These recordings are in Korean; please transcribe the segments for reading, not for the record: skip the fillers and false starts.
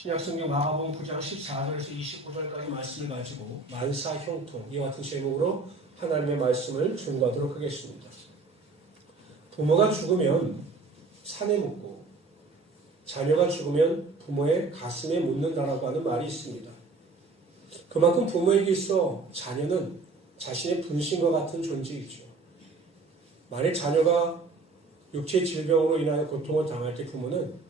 신약성경 마가복음 9장 14절에서 29절까지 말씀을 가지고 만사형통 이와 같은 제목으로 하나님의 말씀을 전가하도록 하겠습니다. 부모가 죽으면 산에 묻고 자녀가 죽으면 부모의 가슴에 묻는다라고 하는 말이 있습니다. 그만큼 부모에게 있어 자녀는 자신의 분신과 같은 존재이죠. 만약 자녀가 육체 질병으로 인하여 고통을 당할 때 부모는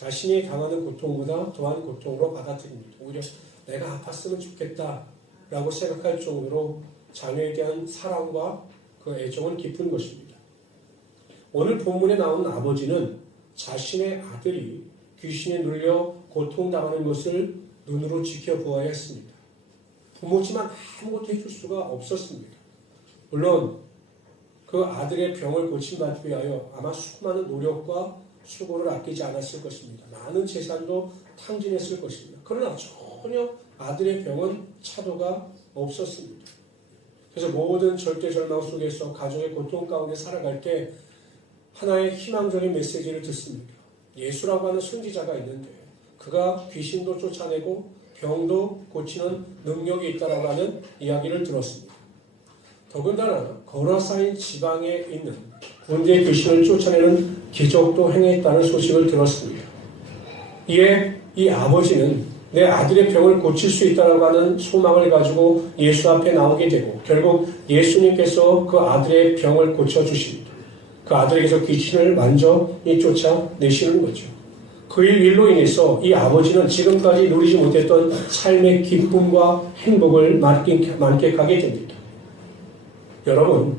자신이 당하는 고통보다 더한 고통으로 받아들입니다. 오히려 내가 아팠으면 좋겠다라고 생각할 정도로 자녀에 대한 사랑과 그 애정은 깊은 것입니다. 오늘 본문에 나오는 아버지는 자신의 아들이 귀신에 눌려 고통당하는 것을 눈으로 지켜보아야 했습니다. 부모지만 아무것도 해줄 수가 없었습니다. 물론 그 아들의 병을 고침받기 위하여 아마 수많은 노력과 수고를 아끼지 않았을 것입니다. 많은 재산도 탕진했을 것입니다. 그러나 전혀 아들의 병은 차도가 없었습니다. 그래서 모든 절대절망 속에서 가정의 고통 가운데 살아갈 때 하나의 희망적인 메시지를 듣습니다. 예수라고 하는 선지자가 있는데 그가 귀신도 쫓아내고 병도 고치는 능력이 있다라고 하는 이야기를 들었습니다. 더군다나 거라사인 지방에 있는 군대 귀신을 쫓아내는 기적도 행했다는 소식을 들었습니다. 이에 이 아버지는 내 아들의 병을 고칠 수 있다고 하는 소망을 가지고 예수 앞에 나오게 되고 결국 예수님께서 그 아들의 병을 고쳐주십니다. 그 아들에게서 귀신을 완전히 쫓아내시는 거죠. 그 일로 인해서 이 아버지는 지금까지 누리지 못했던 삶의 기쁨과 행복을 만끽하게 됩니다. 여러분,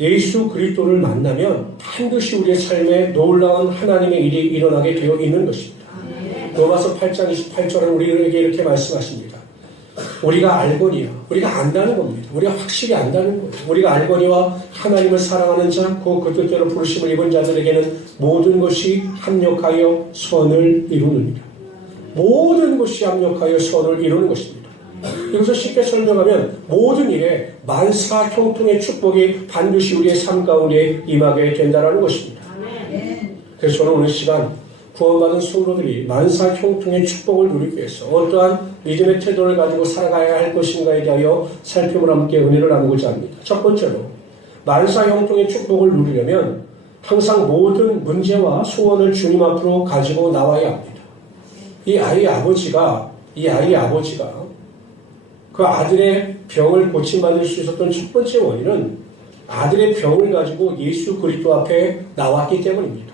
예수 그리스도를 만나면 반드시 우리의 삶에 놀라운 하나님의 일이 일어나게 되어 있는 것입니다. 로마서 8장 28절은 우리에게 이렇게 말씀하십니다. 우리가 알거니와 우리가 안다는 겁니다. 우리가 확실히 안다는 거예요. 우리가 알거니와 하나님을 사랑하는 자, 그 뜻대로 부르심을 입은 자들에게는 모든 것이 합력하여 선을 이루느니라. 모든 것이 합력하여 선을 이루는 것입니다. 여기서 쉽게 설명하면 모든 일에 만사형통의 축복이 반드시 우리의 삶 가운데 임하게 된다는 것입니다. 그래서 저는 오늘 시간 구원받은 성도들이 만사형통의 축복을 누리기 위해서 어떠한 믿음의 태도를 가지고 살아가야 할 것인가에 대하여 살펴보라 함께 은혜를 나누고자 합니다. 첫 번째로 만사형통의 축복을 누리려면 항상 모든 문제와 소원을 주님 앞으로 가지고 나와야 합니다. 이 아이의 아버지가 그 아들의 병을 고침받을 수 있었던 첫 번째 원인은 아들의 병을 가지고 예수 그리스도 앞에 나왔기 때문입니다.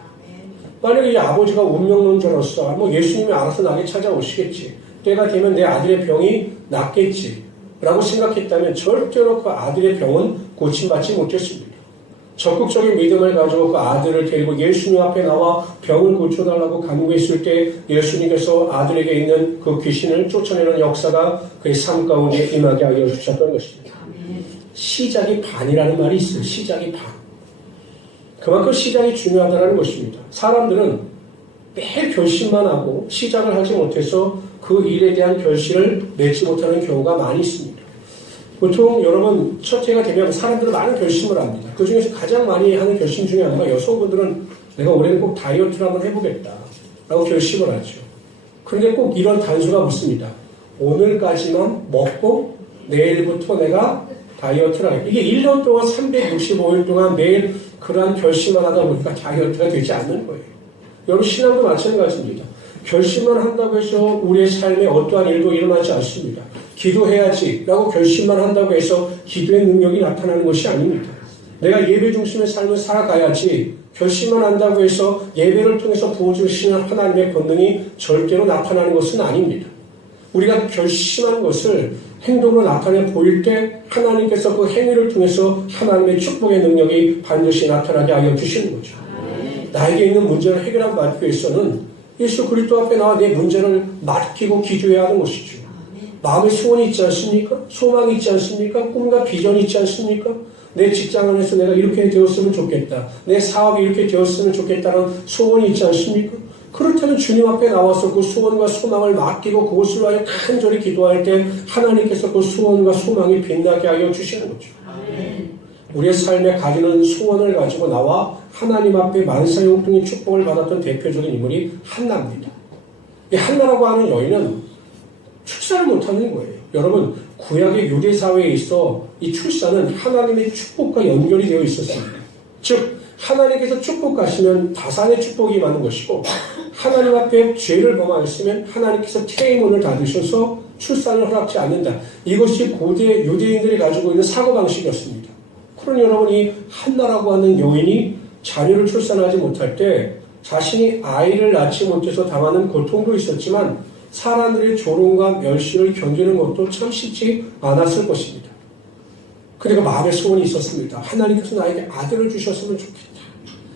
만약 이 아버지가 운명론자로서 예수님이 알아서 나게 찾아오시겠지, 때가 되면 내 아들의 병이 낫겠지 라고 생각했다면 절대로 그 아들의 병은 고침받지 못했습니다. 적극적인 믿음을 가지고 그 아들을 데리고 예수님 앞에 나와 병을 고쳐달라고 간구했을 때 예수님께서 아들에게 있는 그 귀신을 쫓아내는 역사가 그의 삶 가운데 임하게 하여 주셨던 것입니다. 시작이 반이라는 말이 있어요. 시작이 반. 그만큼 시작이 중요하다는 것입니다. 사람들은 매일 결심만 하고 시작을 하지 못해서 그 일에 대한 결실을 맺지 못하는 경우가 많이 있습니다. 보통 여러분 첫 해가 되면 사람들은 많은 결심을 합니다. 그 중에서 가장 많이 하는 결심 중에 하나가 여성분들은 내가 올해는 꼭 다이어트를 한번 해보겠다 라고 결심을 하죠. 그런데 꼭 이런 단서가 붙습니다. 오늘까지만 먹고 내일부터 내가 다이어트를 하겠다. 이게 1년 동안 365일 동안 매일 그러한 결심만 하다 보니까 다이어트가 되지 않는 거예요. 여러분 신앙도 마찬가지입니다. 결심만 한다고 해서 우리의 삶에 어떠한 일도 일어나지 않습니다. 기도해야지 라고 결심만 한다고 해서 기도의 능력이 나타나는 것이 아닙니다. 내가 예배 중심의 삶을 살아가야지 결심만 한다고 해서 예배를 통해서 부어주시는 하나님의 권능이 절대로 나타나는 것은 아닙니다. 우리가 결심한 것을 행동으로 나타내 보일 때 하나님께서 그 행위를 통해서 하나님의 축복의 능력이 반드시 나타나게 하여 주시는 거죠. 나에게 있는 문제를 해결하기 위해서는 예수 그리스도 앞에 나와 내 문제를 맡기고 기도해야 하는 것이죠. 마음에 소원이 있지 않습니까? 소망이 있지 않습니까? 꿈과 비전이 있지 않습니까? 내 직장 안에서 내가 이렇게 되었으면 좋겠다. 내 사업이 이렇게 되었으면 좋겠다는 소원이 있지 않습니까? 그렇다면 주님 앞에 나와서 그 소원과 소망을 맡기고 그것을 위하여 간절히 기도할 때 하나님께서 그 소원과 소망이 빛나게 하여 주시는 거죠. 우리의 삶에 가지는 소원을 가지고 나와 하나님 앞에 만사형통의 축복을 받았던 대표적인 인물이 한나입니다. 이 한나라고 하는 여인은 출산을 못하는 거예요. 여러분, 구약의 유대 사회에 있어 이 출산은 하나님의 축복과 연결이 되어 있었습니다. 즉 하나님께서 축복하시면 다산의 축복이 임하는 것이고, 하나님 앞에 죄를 범하였으면 하나님께서 태의 문을 닫으셔서 출산을 허락지 않는다. 이것이 고대 유대인들이 가지고 있는 사고방식이었습니다. 그러니 여러분, 이 한나라고 하는 여인이 자녀를 출산하지 못할 때 자신이 아이를 낳지 못해서 당하는 고통도 있었지만 사람들의 조롱과 멸시를 견디는 것도 참 쉽지 않았을 것입니다. 그러니까 마음의 소원이 있었습니다. 하나님께서 나에게 아들을 주셨으면 좋겠다.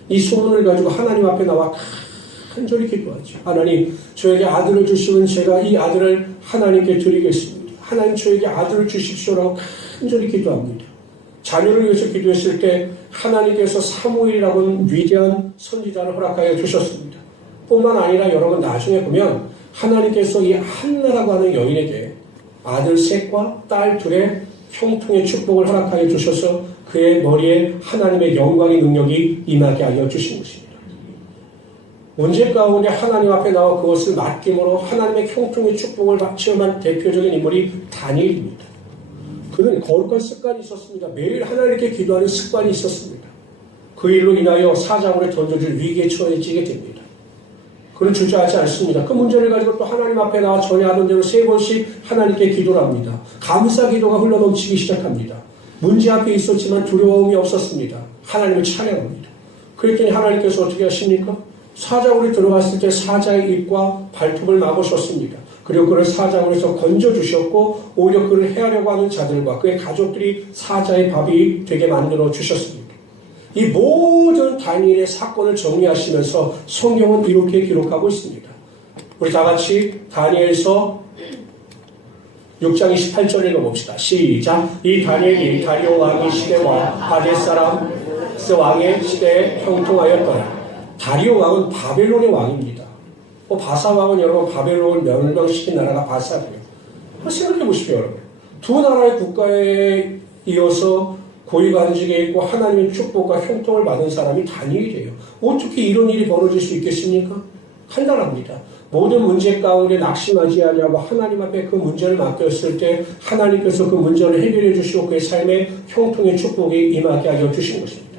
이 소원을 가지고 하나님 앞에 나와 간절히 기도하죠. 하나님, 저에게 아들을 주시면 제가 이 아들을 하나님께 드리겠습니다. 하나님, 저에게 아들을 주십시오라고 간절히 기도합니다. 자녀를 위해서 기도했을 때 하나님께서 사무엘이라고 하는 위대한 선지자를 허락하여 주셨습니다. 뿐만 아니라 여러분, 나중에 보면 하나님께서 이 한나라고 하는 여인에게 아들 셋과 딸 둘의 형통의 축복을 허락하여 주셔서 그의 머리에 하나님의 영광의 능력이 임하게 하여 주신 것입니다. 문제 가운데 하나님 앞에 나와 그것을 맡김으로 하나님의 형통의 축복을 체험한 대표적인 인물이 다니엘입니다. 그는 거룩한 습관이 있었습니다. 매일 하나님께 기도하는 습관이 있었습니다. 그 일로 인하여 사자굴에 던져줄 위기에 처해지게 됩니다. 그는 주저하지 않습니다. 그 문제를 가지고 또 하나님 앞에 나와 전에 하던 대로 3번씩 하나님께 기도를 합니다. 감사 기도가 흘러넘치기 시작합니다. 문제 앞에 있었지만 두려움이 없었습니다. 하나님을 찬양합니다. 그랬더니 하나님께서 어떻게 하십니까? 사자굴에 들어갔을 때 사자의 입과 발톱을 막으셨습니다. 그리고 그를 사자굴에서 건져주셨고 오히려 그를 해하려고 하는 자들과 그의 가족들이 사자의 밥이 되게 만들어 주셨습니다. 이 모든 다니엘의 사건을 정리하시면서 성경은 이렇게 기록하고 있습니다. 우리 다 같이 다니엘서 6장 28절 읽어봅시다. 시작. 이 다니엘이 다리오 왕의 시대와 바데사람 왕의 시대에 형통하였더라. 다리오 왕은 바벨론의 왕입니다. 바사 왕은 여러분 바벨론 멸망시킨 나라가 바사고요. 생각해 보십시오, 여러분. 두 나라의 국가에 이어서 고위관직에 있고 하나님의 축복과 형통을 받은 사람이 다니엘이에요. 어떻게 이런 일이 벌어질 수 있겠습니까? 간단합니다. 모든 문제 가운데 낙심하지 아니하고 하나님 앞에 그 문제를 맡겼을 때 하나님께서 그 문제를 해결해 주시고 그의 삶에 형통의 축복이 임하게 하여 주신 것입니다.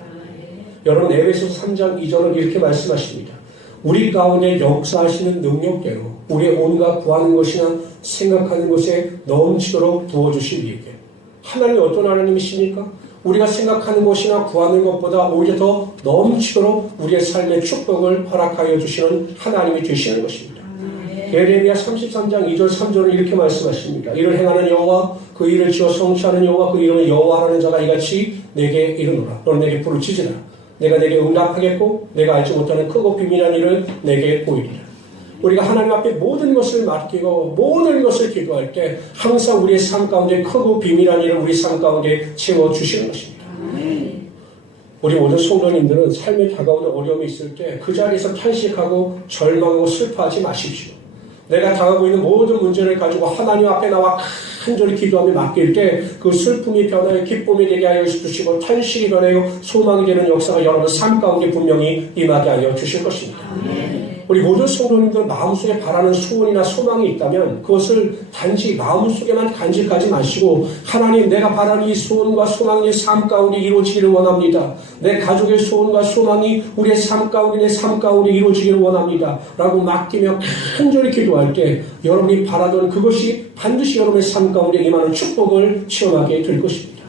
여러분, 에베소서 3장 2절은 이렇게 말씀하십니다. 우리 가운데 역사하시는 능력대로 우리의 온갖 구하는 것이나 생각하는 것에 넘치도록 부어주실 이에게. 하나님이 어떤 하나님이십니까? 우리가 생각하는 것이나 구하는 것보다 오히려 더 넘치도록 우리의 삶의 축복을 허락하여 주시는 하나님이 되시는 것입니다. 예레미야 33장 2절 3절은 이렇게 말씀하십니다. 이를 행하는 여호와 그 일을 지어 성취하는 여호와 그 이름을 여호와라는 자가 이같이 내게 이르노라. 너는 내게 부르짖으라. 내가 내게 응답하겠고 내가 알지 못하는 크고 비밀한 일을 내게 보이리라. 우리가 하나님 앞에 모든 것을 맡기고 모든 것을 기도할 때 항상 우리의 삶 가운데 크고 비밀한 일을 우리 삶 가운데 채워주시는 것입니다. 우리 모든 성도님들은 삶에 다가오는 어려움이 있을 때 그 자리에서 탄식하고 절망하고 슬퍼하지 마십시오. 내가 당하고 있는 모든 문제를 가지고 하나님 앞에 나와 간절히 기도하며 맡길 때 그 슬픔이 변하여 기쁨이 되게 하여 주시고 탄식이 변하여 소망이 되는 역사가 여러분 삶 가운데 분명히 임하게 하여 주실 것입니다. 우리 모든 성도님들 마음속에 바라는 소원이나 소망이 있다면 그것을 단지 마음속에만 간직하지 마시고 하나님, 내가 바라는 이 소원과 소망이 삶 가운데 이루어지기를 원합니다. 내 가족의 소원과 소망이 우리의 삶 가운데 내 삶 가운데 이루어지기를 원합니다. 라고 맡기며 간절히 기도할 때 여러분이 바라던 그것이 반드시 여러분의 삶 가운데 임하는 축복을 체험하게 될 것입니다.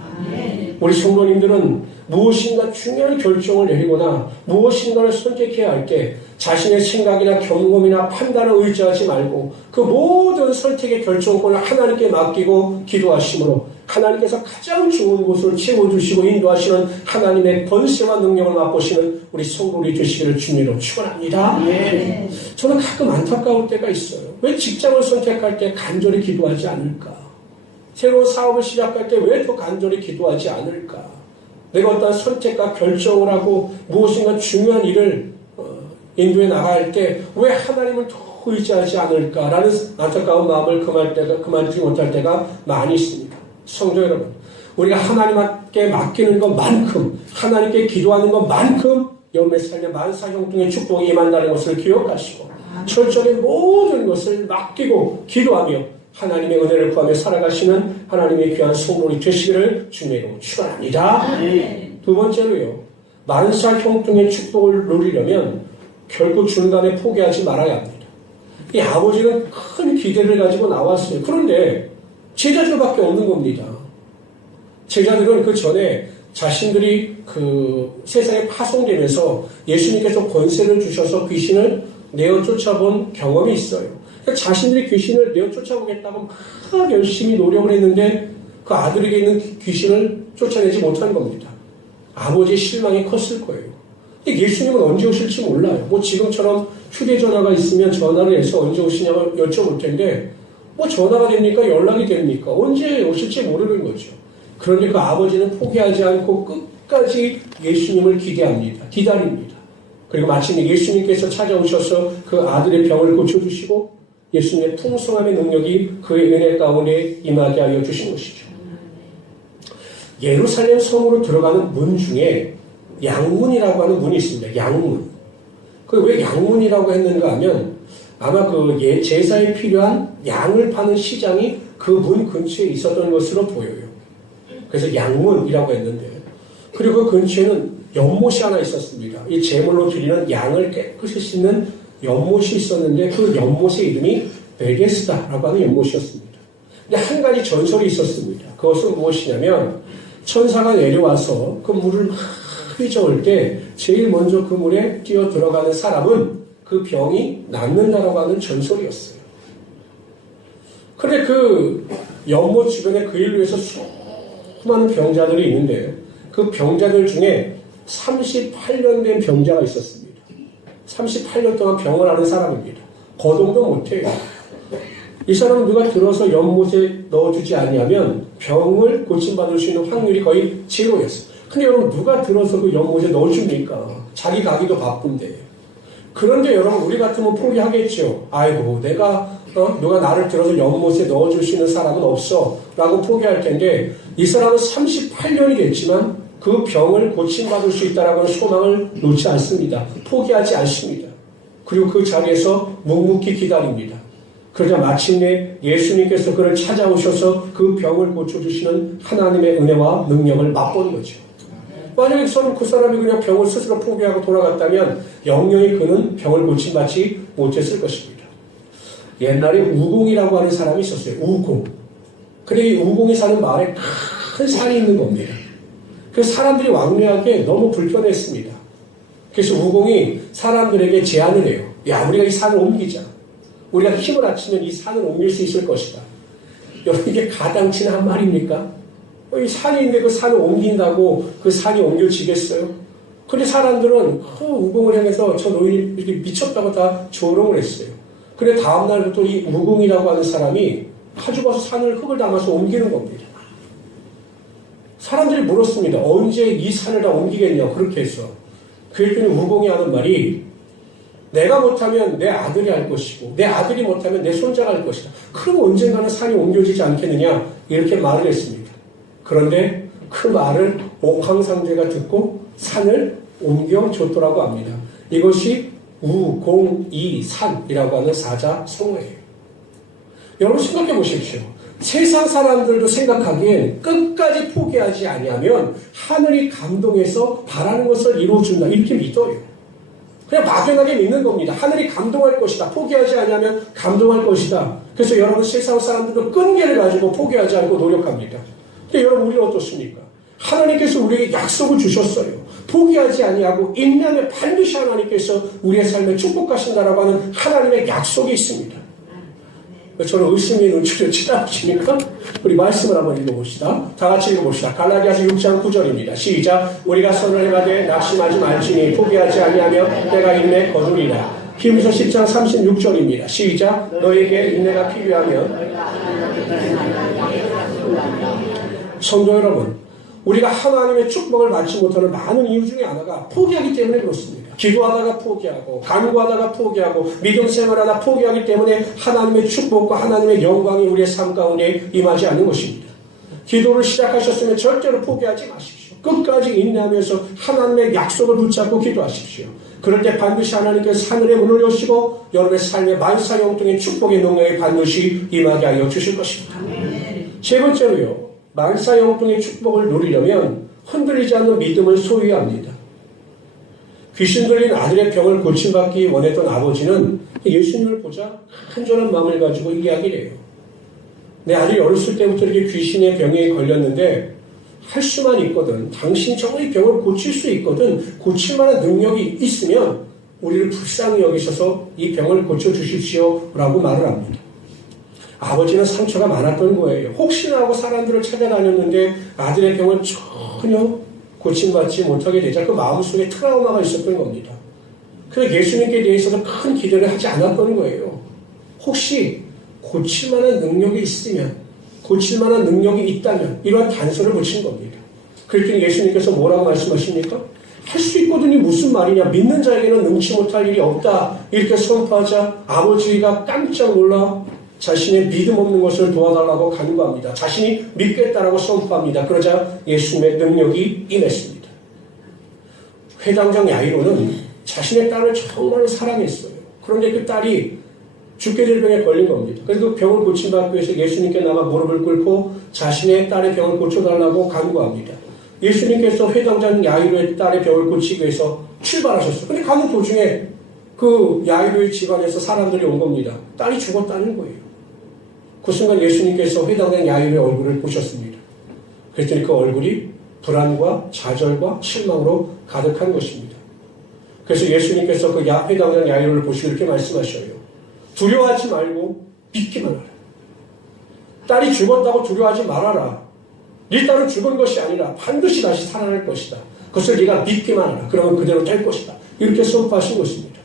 우리 성도님들은 무엇인가 중요한 결정을 내리거나 무엇인가를 선택해야 할 때 자신의 생각이나 경험이나 판단을 의지하지 말고 그 모든 선택의 결정권을 하나님께 맡기고 기도하심으로 하나님께서 가장 좋은 곳을 채워주시고 인도하시는 하나님의 권세와 능력을 맛보시는 우리 성도들이 되시기를 주님으로 축원합니다. 저는 가끔 안타까울 때가 있어요. 왜 직장을 선택할 때 간절히 기도하지 않을까? 새로운 사업을 시작할 때 왜 더 간절히 기도하지 않을까? 내가 어떤 선택과 결정을 하고 무엇인가 중요한 일을 인도해 나갈 때 왜 하나님을 더 의지하지 않을까라는 안타까운 마음을 그만두지 못할 때가 많이 있습니다. 성도 여러분, 우리가 하나님께 맡기는 것만큼 하나님께 기도하는 것만큼 여러분의 삶에 만사 형통의 축복이 임한다는 것을 기억하시고 철저히 모든 것을 맡기고 기도하며 하나님의 은혜를 구하며 살아가시는 하나님의 귀한 성도이 되시기를 주님으로 축원합니다. 두 번째로요. 만사 형통의 축복을 누리려면 결코 중간에 포기하지 말아야 합니다. 이 아버지는 큰 기대를 가지고 나왔어요. 그런데 제자들밖에 없는 겁니다. 제자들은 그 전에 자신들이 그 세상에 파송되면서 예수님께서 권세를 주셔서 귀신을 내어 쫓아본 경험이 있어요. 그러니까 자신들이 귀신을 내어 쫓아보겠다고 막 열심히 노력을 했는데 그 아들에게 있는 귀신을 쫓아내지 못한 겁니다. 아버지의 실망이 컸을 거예요. 예수님은 언제 오실지 몰라요. 뭐 지금처럼 휴대전화가 있으면 전화를 해서 언제 오시냐고 여쭤볼 텐데 뭐 전화가 됩니까? 연락이 됩니까? 언제 오실지 모르는 거죠. 그런데 그 아버지는 포기하지 않고 끝까지 예수님을 기대합니다. 기다립니다. 그리고 마침내 예수님께서 찾아오셔서 그 아들의 병을 고쳐주시고 예수님의 풍성함의 능력이 그의 은혜 가운데 임하게 하여 주신 것이죠. 예루살렘 성으로 들어가는 문 중에 양문이라고 하는 문이 있습니다. 양문. 그 왜 양문이라고 했는가 하면 아마 그 제사에 필요한 양을 파는 시장이 그 문 근처에 있었던 것으로 보여요. 그래서 양문이라고 했는데 그리고 그 근처에는 연못이 하나 있었습니다. 이 제물로 드리는 양을 깨끗이 씻는 연못이 있었는데 그 연못의 이름이 베데스다라고 하는 연못이었습니다. 근데 한 가지 전설이 있었습니다. 그것은 무엇이냐면 천사가 내려와서 그 물을 막 휘저을 때 제일 먼저 그 물에 뛰어 들어가는 사람은 그 병이 낫는다라고 하는 전설이었어요. 그런데 그 연못 주변에 그 일로 해서 수많은 병자들이 있는데 그 병자들 중에 38년 된 병자가 있었습니다. 38년 동안 병을 앓은 사람입니다. 거동도 못해요. 이 사람은 누가 들어서 연못에 넣어주지 않냐면 병을 고침받을 수 있는 확률이 거의 제로였어요. 근데 여러분 누가 들어서 그 연못에 넣어줍니까? 자기 가기도 바쁜데. 그런데 여러분 우리 같으면 포기하겠죠. 아이고 내가 누가 나를 들어서 연못에 넣어줄 수 있는 사람은 없어 라고 포기할 텐데 이 사람은 38년이 됐지만 그 병을 고침받을 수 있다는 소망을 놓지 않습니다. 포기하지 않습니다. 그리고 그 자리에서 묵묵히 기다립니다. 그러자 마침내 예수님께서 그를 찾아오셔서 그 병을 고쳐주시는 하나님의 은혜와 능력을 맛본 거죠. 만약에 그 사람이 그냥 병을 스스로 포기하고 돌아갔다면 영영이 그는 병을 고침받지 못했을 것입니다. 옛날에 우공이라고 하는 사람이 있었어요. 우공. 근데 이 우공이 사는 마을에 큰 산이 있는 겁니다. 그래서 사람들이 왕래하기에 너무 불편했습니다. 그래서 우공이 사람들에게 제안을 해요. 야, 우리가 이 산을 옮기자. 우리가 힘을 합치면 이 산을 옮길 수 있을 것이다. 여러분 이게 가당치는 한 말입니까? 이 산이 있는데 그 산을 옮긴다고 그 산이 옮겨지겠어요? 근데 사람들은 그 우공을 향해서 저 노인이 이렇게 미쳤다고 다 조롱을 했어요. 근데 다음날부터 이 우공이라고 하는 사람이 가져가서 산을 흙을 담아서 옮기는 겁니다. 사람들이 물었습니다. 언제 이 산을 다 옮기겠냐 그렇게 해서. 그랬더니 우공이 하는 말이 내가 못하면 내 아들이 할 것이고 내 아들이 못하면 내 손자가 할 것이다. 그럼 언젠가는 산이 옮겨지지 않겠느냐 이렇게 말을 했습니다. 그런데 그 말을 옥황상제가 듣고 산을 옮겨줬더라고 합니다. 이것이 우공이산이라고 하는 사자성어예요. 여러분 생각해 보십시오. 세상 사람들도 생각하기엔 끝까지 포기하지 아니하면 하늘이 감동해서 바라는 것을 이루어준다 이렇게 믿어요. 그냥 막연하게 믿는 겁니다. 하늘이 감동할 것이다. 포기하지 않으면 감동할 것이다. 그래서 여러분 세상 사람들도 끈기를 가지고 포기하지 않고 노력합니다. 근데 여러분 우리는 어떻습니까? 하나님께서 우리에게 약속을 주셨어요. 포기하지 아니하고 인내하면 반드시 하나님께서 우리의 삶에 축복하신다라고 하는 하나님의 약속이 있습니다. 저는 의심의 눈초리를 치다보시니까 우리 말씀을 한번 읽어봅시다. 다 같이 읽어봅시다. 갈라디아서 6장 9절입니다. 시작. 우리가 선을 행하되 낙심하지 말지니 포기하지 아니하며 때가 이르매 거두리라. 히브리서 10장 36절입니다. 시작. 너에게 인내가 필요하면 성도 여러분, 우리가 하나님의 축복을 받지 못하는 많은 이유 중에 하나가 포기하기 때문에 그렇습니다. 기도하다가 포기하고 간구하다가 포기하고 믿음 생활하다 포기하기 때문에 하나님의 축복과 하나님의 영광이 우리의 삶 가운데 임하지 않는 것입니다. 기도를 시작하셨으면 절대로 포기하지 마십시오. 끝까지 인내하면서 하나님의 약속을 붙잡고 기도하십시오. 그럴 때 반드시 하나님께서 하늘의 문을 여시고 여러분의 삶의 만사형통의 축복의 능력이 반드시 임하게 하여 주실 것입니다. 세 번째로요. 만사형통의 축복을 누리려면 흔들리지 않는 믿음을 소유해야 합니다. 귀신 들린 아들의 병을 고침받기 원했던 아버지는 예수님을 보자 간절한 마음을 가지고 이야기를 해요. 내 아들이 어렸을 때부터 이렇게 귀신의 병에 걸렸는데 할 수만 있거든. 당신 정말 이 병을 고칠 수 있거든. 고칠 만한 능력이 있으면 우리를 불쌍히 여기셔서 이 병을 고쳐주십시오 라고 말을 합니다. 아버지는 상처가 많았던 거예요. 혹시나 하고 사람들을 찾아다녔는데 아들의 병을 전혀 고침받지 못하게 되자 그 마음속에 트라우마가 있었던 겁니다. 그래서 예수님께 대해서도 큰 기대를 하지 않았던 거예요. 혹시 고칠 만한 능력이 있으면, 고칠 만한 능력이 있다면 이러한 단서를 붙인 겁니다. 그랬더니 예수님께서 뭐라고 말씀하십니까? 할 수 있거든요. 무슨 말이냐. 믿는 자에게는 능치 못할 일이 없다. 이렇게 선포하자 아버지가 깜짝 놀라 자신의 믿음 없는 것을 도와달라고 간구합니다. 자신이 믿겠다라고 선포합니다. 그러자 예수님의 능력이 임했습니다. 회당장 야이로는 자신의 딸을 정말 사랑했어요. 그런데 그 딸이 죽게 될 병에 걸린 겁니다. 그래서 그 병을 고침받기 위해서 예수님께 나가 무릎을 꿇고 자신의 딸의 병을 고쳐달라고 간구합니다. 예수님께서 회당장 야이로의 딸의 병을 고치기 위해서 출발하셨어요. 근데 가는 도중에 그 야이로의 집안에서 사람들이 온 겁니다. 딸이 죽었다는 거예요. 그 순간 예수님께서 회당장 야이로의 얼굴을 보셨습니다. 그랬더니 그 얼굴이 불안과 좌절과 실망으로 가득한 것입니다. 그래서 예수님께서 그 회당장 야이로를 보시고 이렇게 말씀하셔요. 두려워하지 말고 믿기만 하라. 딸이 죽었다고 두려워하지 말아라. 네 딸은 죽은 것이 아니라 반드시 다시 살아날 것이다. 그것을 네가 믿기만 하라. 그러면 그대로 될 것이다. 이렇게 선포하신 것입니다.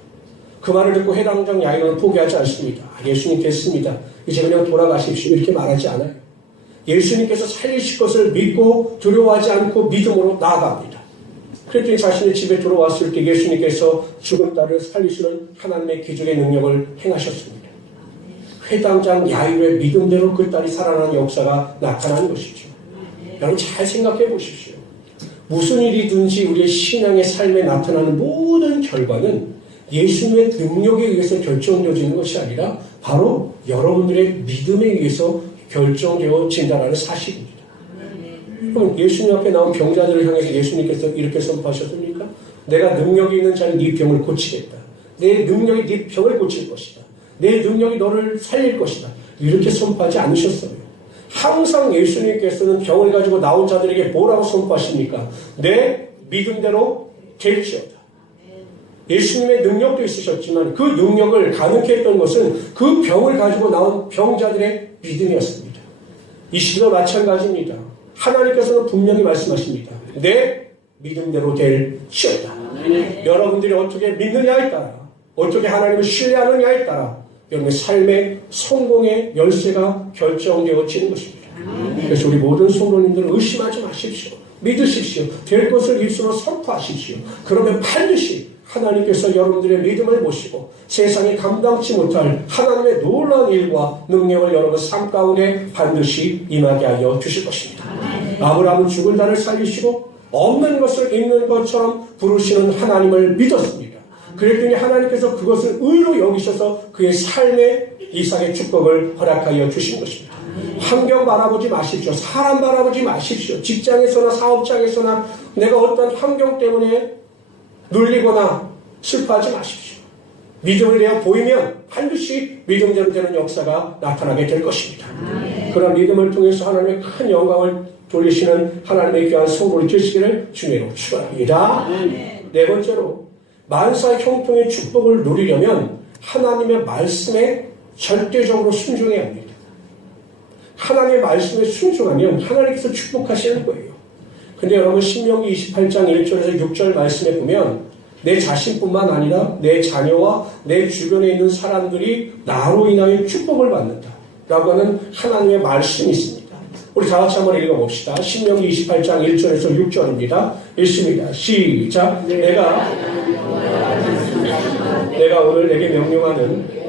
그 말을 듣고 회당장 야이로는 포기하지 않습니다. 예수님 됐습니다. 이제 그냥 돌아가십시오. 이렇게 말하지 않아요. 예수님께서 살리실 것을 믿고 두려워하지 않고 믿음으로 나아갑니다. 그랬더니 자신의 집에 들어왔을 때 예수님께서 죽은 딸을 살리시는 하나님의 기적의 능력을 행하셨습니다. 회당장 야이로의 믿음대로 그 딸이 살아나는 역사가 나타난 것이죠. 여러분 잘 생각해 보십시오. 무슨 일이든지 우리의 신앙의 삶에 나타나는 모든 결과는 예수님의 능력에 의해서 결정되어지는 것이 아니라 바로 여러분들의 믿음에 의해서 결정되어진다는 사실입니다. 그럼 예수님 앞에 나온 병자들을 향해서 예수님께서 이렇게 선포하셨습니까? 내가 능력이 있는 자는 네 병을 고치겠다. 내 능력이 네 병을 고칠 것이다. 내 능력이 너를 살릴 것이다. 이렇게 선포하지 않으셨어요. 항상 예수님께서는 병을 가지고 나온 자들에게 뭐라고 선포하십니까? 내 믿음대로 될지어다. 예수님의 능력도 있으셨지만 그 능력을 가능케 했던 것은 그 병을 가지고 나온 병자들의 믿음이었습니다. 이 시기도 마찬가지입니다. 하나님께서는 분명히 말씀하십니다. 내 믿음대로 될지어다. 여러분들이 어떻게 믿느냐에 따라, 어떻게 하나님을 신뢰하느냐에 따라 여러분의 삶의 성공의 열쇠가 결정되어지는 것입니다. 그래서 우리 모든 성도님들은 의심하지 마십시오. 믿으십시오. 될 것을 입술로 선포하십시오. 그러면 반드시 하나님께서 여러분들의 믿음을 보시고 세상에 감당치 못할 하나님의 놀라운 일과 능력을 여러분 삶 가운데 반드시 임하게 하여 주실 것입니다. 아브라함은 죽은 자를 살리시고 없는 것을 있는 것처럼 부르시는 하나님을 믿었습니다. 그랬더니 하나님께서 그것을 의로 여기셔서 그의 삶에 이상의 축복을 허락하여 주신 것입니다. 환경 바라보지 마십시오. 사람 바라보지 마십시오. 직장에서나 사업장에서나 내가 어떤 환경 때문에 눌리거나 슬퍼하지 마십시오. 믿음을 내어 보이면 반드시 믿음대로 되는 역사가 나타나게 될 것입니다. 그런 믿음을 통해서 하나님의 큰 영광을 돌리시는 하나님의 귀한 성도를 되시기를 주님으로 축원합니다. 네 번째로 만사 형통의 축복을 누리려면 하나님의 말씀에 절대적으로 순종해야 합니다. 하나님의 말씀에 순종하면 하나님께서 축복하시는 거예요. 근데 여러분 신명기 28장 1절에서 6절 말씀에 보면 내 자신뿐만 아니라 내 자녀와 내 주변에 있는 사람들이 나로 인하여 축복을 받는다 라고 하는 하나님의 말씀이 있습니다. 우리 다 같이 한번 읽어봅시다. 신명기 28장 1절에서 6절입니다. 읽습니다. 시작. 내가 오늘 내게 명령하는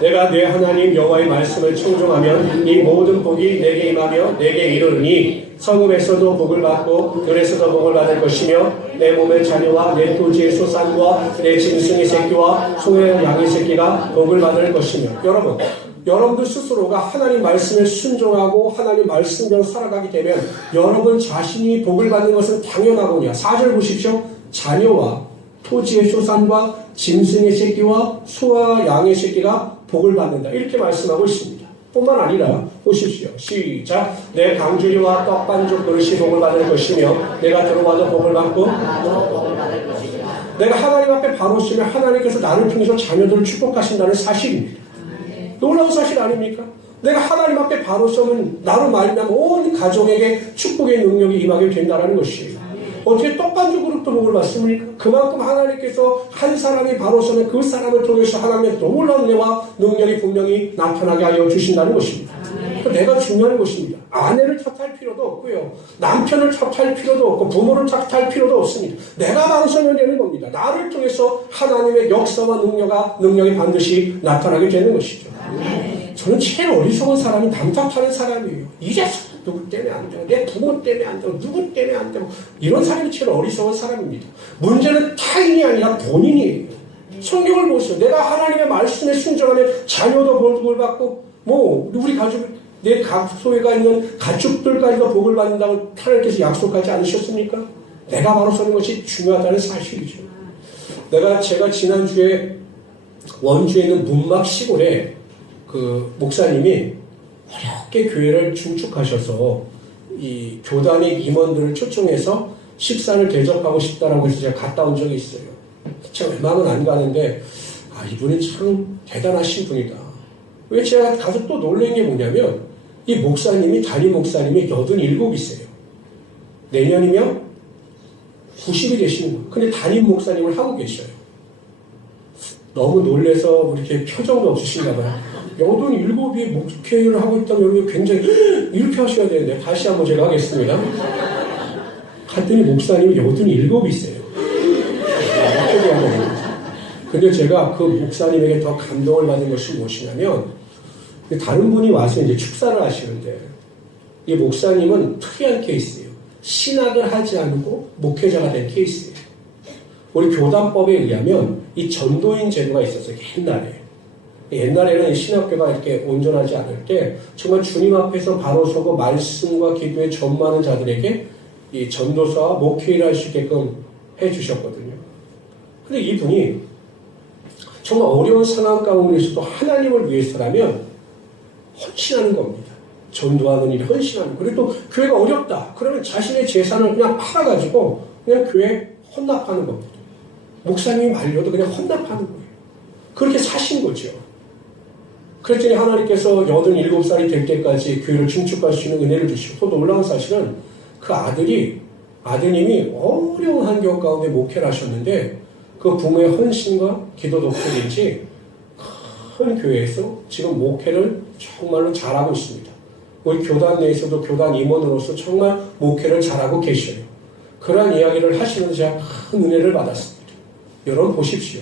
내가 내 하나님 여호와의 말씀을 청종하면 이 모든 복이 내게 임하며 내게 이르르니 성읍에서도 복을 받고 들에서도 복을 받을 것이며 내 몸의 자녀와 내 토지의 소산과 내 짐승의 새끼와 소의 양의 새끼가 복을 받을 것이며. 여러분들 스스로가 하나님 말씀에 순종하고 하나님 말씀대로 살아가게 되면 여러분 자신이 복을 받는 것은 당연하거든요. 4절 보십시오. 자녀와 토지의 소산과 짐승의 새끼와 소와 양의 새끼가 복을 받는다. 이렇게 말씀하고 있습니다. 뿐만 아니라 보십시오. 시작. 내 강주리와 떡반죽 그릇이 복을 받을 것이며 내가 들어와도 복을 받고 내가 하나님 앞에 바로 서면 하나님께서 나를 통해서 자녀들을 축복하신다는 사실입니다. 놀라운 사실 아닙니까? 내가 하나님 앞에 바로 서면 나로 말미암아 온 가족에게 축복의 능력이 임하게 된다는 것이에요. 어떻게 떡반죽 그릇도 복을 받습니까? 그만큼 하나님께서 한 사람이 바로 서면 그 사람을 통해서 하나님의 놀라운 은혜와 능력이 분명히 나타나게 하여 주신다는 것입니다. 내가 중요한 것입니다. 아내를 탓할 필요도 없고요. 남편을 탓할 필요도 없고 부모를 탓할 필요도 없습니다. 내가 바로 서면 되는 겁니다. 나를 통해서 하나님의 역사와 능력이 반드시 나타나게 되는 것이죠. 저는 제일 어리석은 사람이 남 탓하는 사람이에요. 이래서 누구 때문에 안 되고 내 부모 때문에 안 되고 누구 때문에 안 되고 이런 사람이 제일 어리석은 사람입니다. 문제는 타인이 아니라 본인이에요. 성경을 보세요. 내가 하나님의 말씀에 순종하면 자녀도 복을 받고 우리 가족 내 소외가 있는 가축들까지도 복을 받는다고 하나님께서 약속하지 않으셨습니까? 내가 바로 서는 것이 중요하다는 사실이죠. 제가 지난주에 원주에 있는 문막 시골에 그 목사님이 어렵게 교회를 중축하셔서 이 교단의 임원들을 초청해서 식사를 대접하고 싶다라고 해서 제가 갔다 온 적이 있어요. 제가 웬만하면 안 가는데 이분이 참 대단하신 분이다. 왜 제가 가서 또 놀란 게 뭐냐면 이 목사님이 담임 목사님이 87이세요. 내년이면 90이 되시는 거예요. 근데 담임 목사님을 하고 계셔요. 너무 놀래서 이렇게 표정도 없으신가 봐요. 87이 목회를 하고 있다면 여러분 굉장히 이렇게 하셔야 되는데 다시 한번 제가 하겠습니다. 갔더니 목사님이 87이세요. 근데 제가 그 목사님에게 더 감동을 받은 것이 무엇이냐면 다른 분이 와서 이제 축사를 하시는데 이 목사님은 특이한 케이스예요. 신학을 하지 않고 목회자가 된 케이스예요. 우리 교단법에 의하면 이 전도인 제도가 있었어요. 옛날에는 신학교가 이렇게 온전하지 않을 때 정말 주님 앞에서 바로 서고 말씀과 기도에 전무하는 자들에게 이 전도사와 목회를 할 수 있게끔 해주셨거든요. 근데 이분이 정말 어려운 상황 가운데서도 하나님을 위해서라면 헌신하는 겁니다. 전도하는 일에 헌신하는 거예요. 그리고 또 교회가 어렵다. 그러면 자신의 재산을 그냥 팔아가지고 그냥 교회에 헌납하는 겁니다. 목사님이 말려도 그냥 헌납하는 거예요. 그렇게 사신 거죠. 그랬더니 하나님께서 87살이 될 때까지 교회를 중축할 수 있는 은혜를 주시고 또 놀라운 사실은 그 아드님이 어려운 환경 가운데 목회를 하셨는데 그 부모의 헌신과 기도 덕분인지 큰 교회에서 지금 목회를 정말로 잘하고 있습니다. 우리 교단 내에서도 교단 임원으로서 정말 목회를 잘하고 계셔요. 그러한 이야기를 하시면서 제가 큰 은혜를 받았습니다. 여러분 보십시오.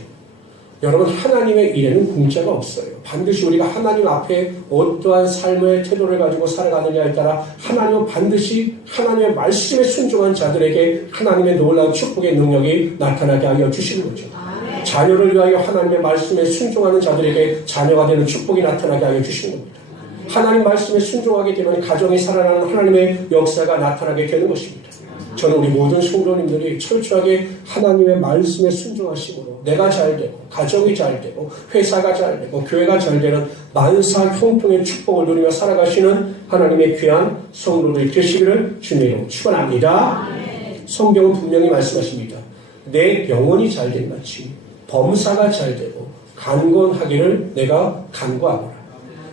여러분 하나님의 일에는 공짜가 없어요. 반드시 우리가 하나님 앞에 어떠한 삶의 태도를 가지고 살아가느냐에 따라 하나님은 반드시 하나님의 말씀에 순종한 자들에게 하나님의 놀라운 축복의 능력이 나타나게 하여 주시는 거죠. 자녀를 위하여 하나님의 말씀에 순종하는 자들에게 자녀가 되는 축복이 나타나게 하여 주시는 겁니다. 하나님 말씀에 순종하게 되면 가정이 살아나는 하나님의 역사가 나타나게 되는 것입니다. 저는 우리 모든 성도님들이 철저하게 하나님의 말씀에 순종하심으로 내가 잘되고 가정이 잘되고 회사가 잘되고 교회가 잘되는 만사 형통의 축복을 누리며 살아가시는 하나님의 귀한 성도들이 되시기를 주님으로 축원합니다. 성경은 분명히 말씀하십니다. 내 영혼이 잘된 같이 범사가 잘되고 강건하기를 내가 간구하노라.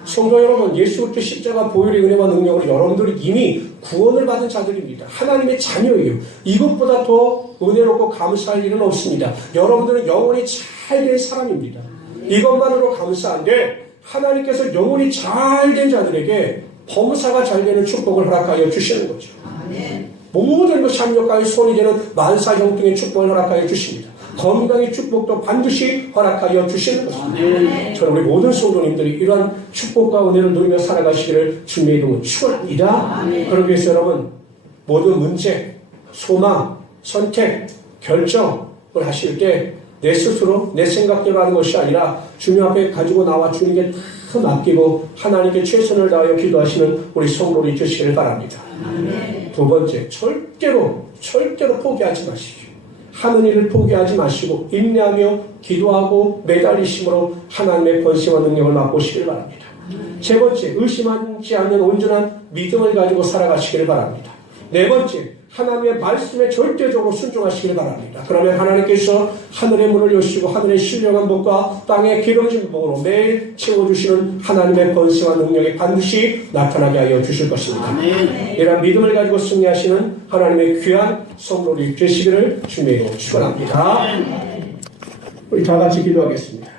성도 여러분, 예수 그리스도 십자가 보혈의 은혜와 능력으로 여러분들이 이미 구원을 받은 자들입니다. 하나님의 자녀예요. 이것보다 더 은혜롭고 감사할 일은 없습니다. 여러분들은 영혼이 잘된 사람입니다. 이것만으로 감사한데 하나님께서 영혼이 잘된 자들에게 범사가 잘되는 축복을 허락하여 주시는 거죠. 모든 것 참여까지 손이 되는 만사 형통의 축복을 허락하여 주십니다. 건강의 축복도 반드시 허락하여 주시는 것입니다. 저는 우리 모든 성도님들이 이러한 축복과 은혜를 누리며 살아가시기를 주님의 이름으로 축원합니다. 그러기 위해서 여러분 모든 문제, 소망, 선택, 결정을 하실 때 내 스스로 내 생각대로 하는 것이 아니라 주님 앞에 가지고 나와 주님께 다 맡기고 하나님께 최선을 다하여 기도하시는 우리 성도들이 되시기를 바랍니다. 두 번째, 절대로 포기하지 마십시오. 하는 일을 포기하지 마시고 인내하며 기도하고 매달리심으로 하나님의 권세와 능력을 맛보시길 바랍니다. 세 번째, 의심하지 않는 온전한 믿음을 가지고 살아가시기를 바랍니다. 네 번째, 하나님의 말씀에 절대적으로 순종하시기를 바랍니다. 그러면 하나님께서 하늘의 문을 여시고 하늘의 신령한 복과 땅의 기름진 복으로 매일 채워주시는 하나님의 권세와 능력이 반드시 나타나게 하여 주실 것입니다. 이러한 믿음을 가지고 승리하시는 하나님의 귀한 성도들이 되시기를 주님의 이름으로 축원합니다. 우리 다 같이 기도하겠습니다.